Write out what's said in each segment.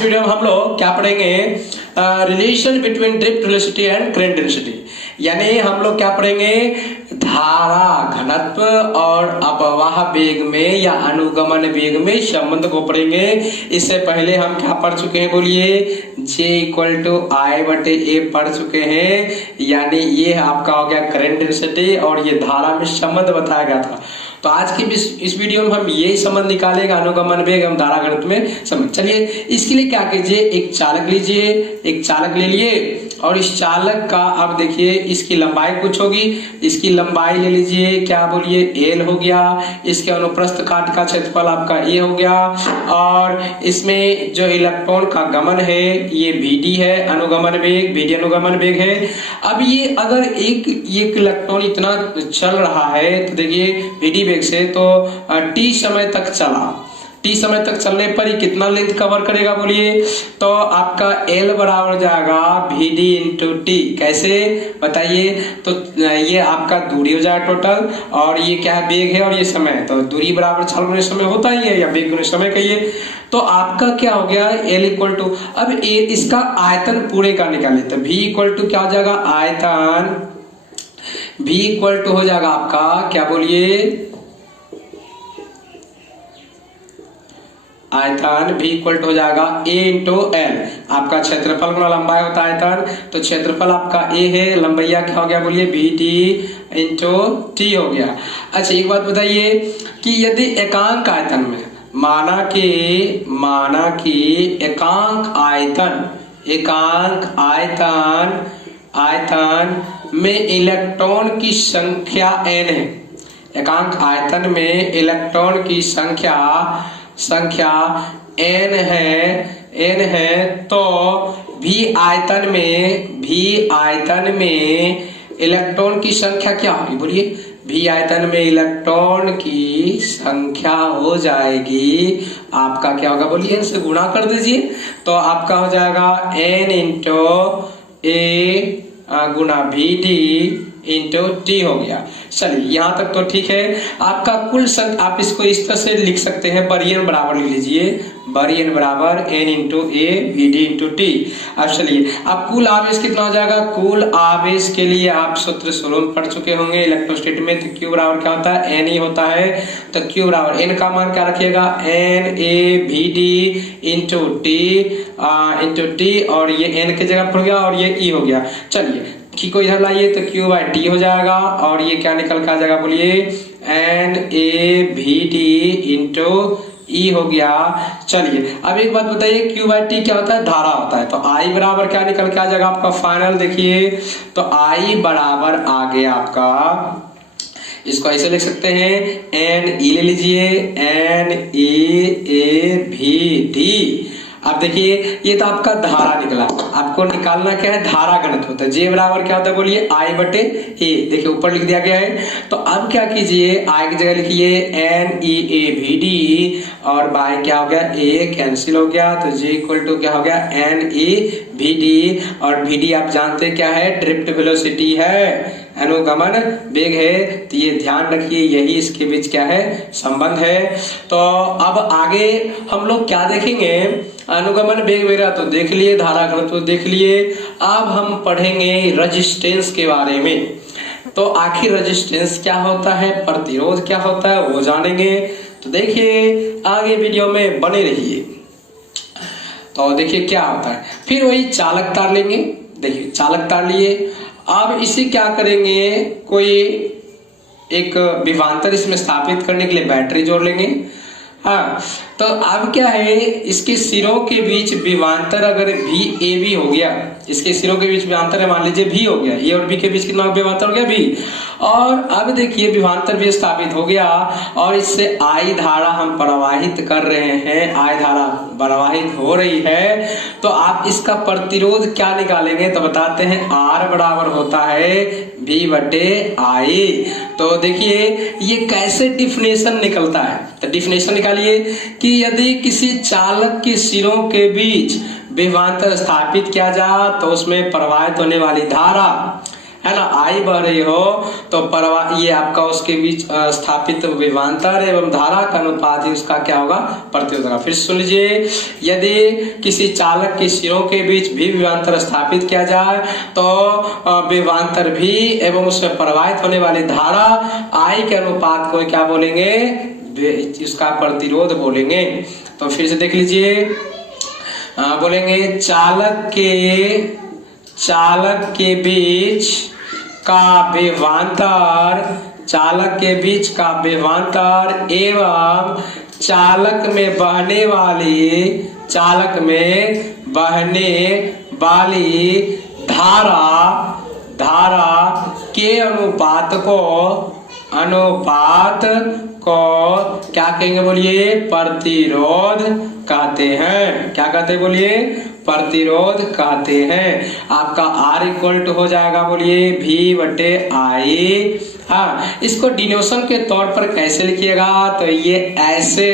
इस वीडियो में हम लोग क्या पढ़ेंगे, relation between drift velocity and current density. यानी हम लोग क्या पढ़ेंगे, धारा घनत्व और अपवाह वेग में या अनुगमन वेग में संबंध को पढ़ेंगे। इससे पहले हम क्या पढ़ चुके हैं, बोलिए, J = I/A पढ़ चुके हैं। यानी ये आपका हो गया करंट डेंसिटी और ये धारा में संबंध बताया गया था। तो आज की इस वीडियो में हम यही संबंध निकालेंगे, अनुगमन वेग एवं धारा घनत्व में संबंध। चलिए इसके लिए क्या कीजिए, एक चालक लीजिए, एक चालक ले लिए और इस चालक का अब देखिए इसकी लंबाई कुछ होगी, इसकी लंबाई ले लीजिए, क्या बोलिए, L हो गया। इसके अनुप्रस्थ काट का क्षेत्रफल आपका A हो गया और इसमें जो इलेक्ट्रॉन का गमन है ये Vd है, अनुगमन वेग, Vd अनुगमन वेग है। अब ये अगर एक इलेक्ट्रॉन इतना चल रहा है तो देखिए Vd वेग से तो t समय तक चला, t समय तक चलने पर ही कितना लेंथ कवर करेगा, बोलिए, तो आपका L बराबर जाएगा Vd × t। कैसे बताइए, तो ये आपका दूरी हो जाएगा टोटल और ये क्या है, वेग है और ये समय। तो दूरी बराबर छल गुने समय होता ही है या वेग गुने समय कहिए। तो आपका क्या हो गया, L = अब इसका आयतन पूरे का निकालिए तो V = क्या हो जाएगा, आयतन V = हो जाएगा आपका, क्या बोलिए, आयतन V = हो जाएगा A × L। आपका क्षेत्रफल गुना लंबाई होता है आयतन, तो क्षेत्रफल आपका A है, लंबाइया क्या हो गया, बोलिए, Vd × t हो गया। अच्छा एक बात बताइए कि यदि एकांक आयतन में माना कि एकांक आयतन में इलेक्ट्रॉन की संख्या n है, एकांक आयतन में इलेक्ट्रॉन की संख्या n है, तो V आयतन में इलेक्ट्रॉन की संख्या क्या होगी, बोलिए, V आयतन में इलेक्ट्रॉन की संख्या हो जाएगी आपका, क्या होगा, बोलिए, n से गुणा कर दीजिए तो आपका हो जाएगा n × A Guna Vd × t हो गया। चलिए यहाँ तक तो ठीक है। आपका कुल संख्या आप इसको इस तरह से लिख सकते हैं, बरियन बराबर लिख लीजिए, बरियन बराबर n × A Vd × t। अब चलिए अब कुल आवेश कितना हो जाएगा, कुल आवेश के लिए आप सूत्र शुरू में पढ़ चुके होंगे इलेक्ट्रोस्टैटिक में। तो Q बराबर क्या होता है, n ही होता है। तो Q बराबर n का मान क्या रखिएगा, NA Vd × t और ये n की जगह पड़ गया और ये E हो गया। चलिए Q को इधर लाइए तो Q/T हो जाएगा और ये क्या निकल के आ जाएगा, बोलिए, NA Vd × E हो गया। चलिए अब एक बात बताइए, Q/T क्या होता है, धारा होता है। तो I बराबर क्या निकल के आ जाएगा आपका फाइनल, देखिए तो I बराबर आ गया आपका, इसको ऐसे लिख सकते हैं, NE ले लीजिए, NEAVD। अब देखिए ये तो आपका धारा निकला, आपको निकालना क्या है, धारा घनत्व होता है। J बराबर क्या होता है, बोलिए, I/A। देखिए ऊपर लिख दिया गया है। तो अब क्या कीजिए, I की जगह लिखिए NEAVD और बाय क्या हो गया, A कैंसिल हो गया, तो J = क्या हो गया, NEVD और VD आप जानते हैं क्या है, ड्रिफ्ट वेलोसिटी है, अनुगमन वेग है। तो ये ध्यान रखिए, यही इसके बीच क्या है, संबंध है। तो अब आगे हम लोग क्या देखेंगे, अनुगमन वेग वगैरह तो देख लिए, धारा घनत्व देख लिए। अब हम पढ़ेंगे रेजिस्टेंस के बारे में। तो आखिर रेजिस्टेंस क्या होता है, प्रतिरोध क्या होता है, वो जानेंगे। तो देखिए आगे वीडियो में बने रहिए। तो देखिए क्या होता है, फिर वही चालक तार लेंगे। देखिए चालक तार लिए, अब इसे क्या करेंगे, कोई एक विभवांतर इसमें स्थापित करने के लिए बैटरी जोड़ लेंगे। हाँ, तो अब क्या है, इसके सिरों के बीच विभवांतर अगर VAB हो गया, इसके सिरों के बीच विभवांतर है, मान लीजिए V हो गया, A और B के बीच कितना विभवांतर हो गया, V। और अब देखिए विभवांतर भी स्थापित हो गया और इससे I धारा हम प्रवाहित कर रहे हैं, I धारा प्रवाहित हो रही है। तो आप इसका प्रतिरोध क्या निकालेंगे, तो बताते हैं, R बराबर होता है V/I। तो देखिए ये कैसे डिफिनेशन निकलता है, तो डिफिनेशन निकालिए कि यदि किसी चालक के सिरों के बीच विभवांतर स्थापित किया जाए तो उसमें प्रवाहित होने वाली धारा है ना, आई बह रही हो तो प्रवाह, ये आपका उसके बीच स्थापित विभवांतर एवं धारा का अनुपात ही उसका क्या होगा, प्रतिरोध होगा। फिर सुन लीजिए, यदि किसी चालक के सिरों के बीच भी विभवांतर स्थापित किया जाए तो विभवांतर भी एवं उसमें प्रवाहित होने वाली धारा आई के अनुपात को क्या बोलेंगे, इसका प्रतिरोध बोलेंगे। तो फिर से देख लीजिए, बोलेंगे चालक के बीच का विभवांतर, चालक के बीच का विभवांतर एवं चालक में बहने वाली धारा के अनुपात को क्या कहेंगे बोलिए, प्रतिरोध कहते हैं। क्या कहते हैं बोलिए, प्रतिरोध कहते हैं। आपका R इक्वल टू हो जाएगा बोलिए V/I। हाँ, इसको डिनोशन के तौर पर कैसे लिखिएगा, तो ये ऐसे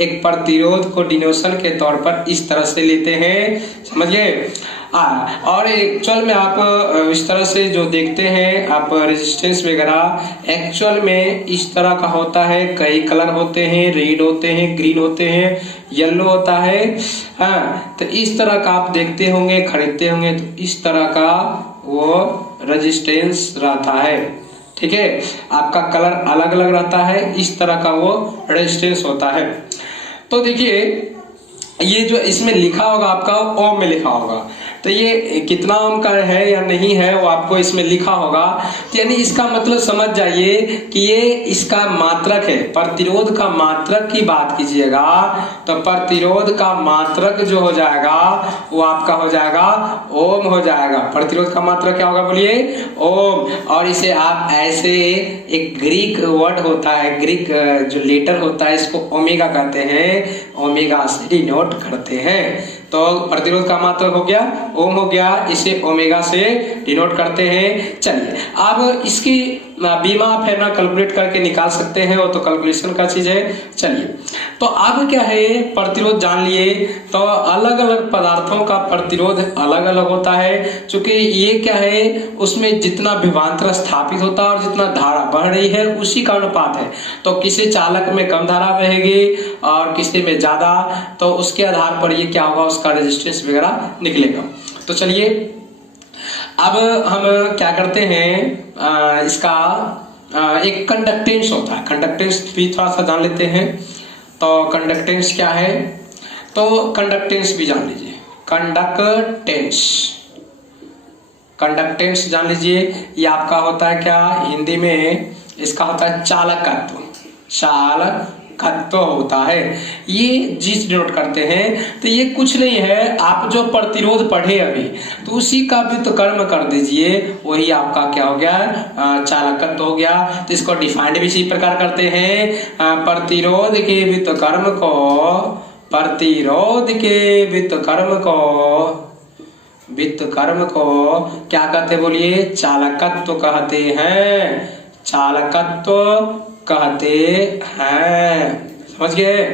एक प्रतिरोध को डिनोशन के तौर पर इस तरह से लेते हैं, समझिए। और एक्चुअल में आप इस तरह से जो देखते हैं आप रेजिस्टेंस वगैरह, एक्चुअल में इस तरह का होता है। कई कलर होते हैं, रेड होते हैं, ग्रीन होते हैं, येलो होता है। हाँ, तो इस तरह का आप देखते होंगे, खरीदते होंगे, तो इस तरह का वो रेजिस्टेंस रहता है। ठीक है, आपका कलर अलग अलग रहता है, इस तरह का वो रेजिस्टेंस होता है। तो देखिए, ये जो इसमें लिखा होगा आपका ओम में लिखा होगा, तो ये कितना ओम का है या नहीं है वो आपको इसमें लिखा होगा। तो यानी इसका मतलब समझ जाइए कि ये इसका मात्रक है। प्रतिरोध का मात्रक की बात कीजिएगा तो प्रतिरोध का मात्रक जो हो जाएगा वो आपका हो जाएगा ओम हो जाएगा। प्रतिरोध का मात्रक क्या होगा बोलिए, ओम। और इसे आप ऐसे, एक ग्रीक वर्ड होता है, ग्रीक जो लेटर होता है, इसको ओमेगा कहते हैं, ओमेगा से डिनोट करते हैं। तो प्रतिरोध का मात्रक हो गया ओम हो गया, इसे ओमेगा से डिनोट करते हैं। चलिए, अब इसकी बीमा आप है ना कैलकुलेट करके निकाल सकते हैं, वो तो कैलकुलेशन का चीज है। चलिए, तो अब क्या है, प्रतिरोध जान लिए। तो अलग अलग पदार्थों का प्रतिरोध अलग अलग होता है, क्योंकि ये क्या है, उसमें जितना विभवांतर स्थापित होता है और जितना धारा बढ़ रही है उसी का अनुपात है। तो किसी चालक में कम धारा बहेगी और किसी में ज्यादा, तो उसके आधार पर ये क्या होगा, उसका रेजिस्टेंस वगैरह निकलेगा। तो चलिए, अब हम क्या करते हैं, इसका एक कंडक्टेंस होता है, कंडक्टेंस भी थोड़ा सा जान लेते हैं। तो कंडक्टेंस क्या है, तो कंडक्टेंस भी जान लीजिए। कंडक्टेंस जान लीजिए, ये आपका होता है क्या, हिंदी में इसका होता है चालकत्व। चालकत्व होता है, ये चीज नोट करते हैं। तो ये कुछ नहीं है, आप जो प्रतिरोध पढ़े अभी, तो उसी का भी तो कर्म कर दीजिए, वही आपका क्या हो गया, चालकत्व हो गया। तो इसको डिफाइंड भी इसी प्रकार करते हैं, प्रतिरोध के व्युत्क्रम को क्या कहते बोलिए, चालकत्व कहते हैं। चालकत्व कहते हैं, समझ गए।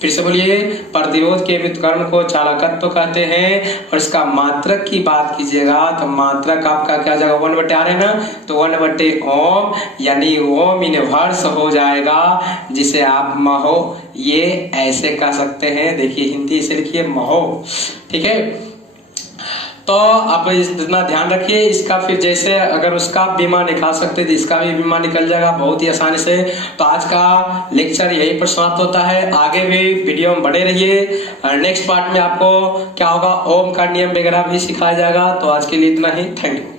फिर से बोलिए, प्रतिरोध के व्युत्क्रम को चालकत्व कहते हैं। और इसका मात्रक की बात कीजिएगा तो मात्रक आपका क्या जाएगा, 1/R है ना, तो 1/ओम, यानी ओम इनवर्स हो जाएगा, जिसे आप महो ये ऐसे कह सकते हैं। देखिए, हिंदी से लिखिए महो, ठीक है। तो आप इतना ध्यान रखिए। इसका फिर जैसे अगर उसका बीमा निकाल सकते तो इसका भी बीमा निकल जाएगा बहुत ही आसानी से। तो आज का लेक्चर यही पर समाप्त होता है, आगे भी वीडियो में बने रहिए। नेक्स्ट पार्ट में आपको क्या होगा, ओम का नियम वगैरह भी सिखाया जाएगा। तो आज के लिए इतना ही, थैंक यू।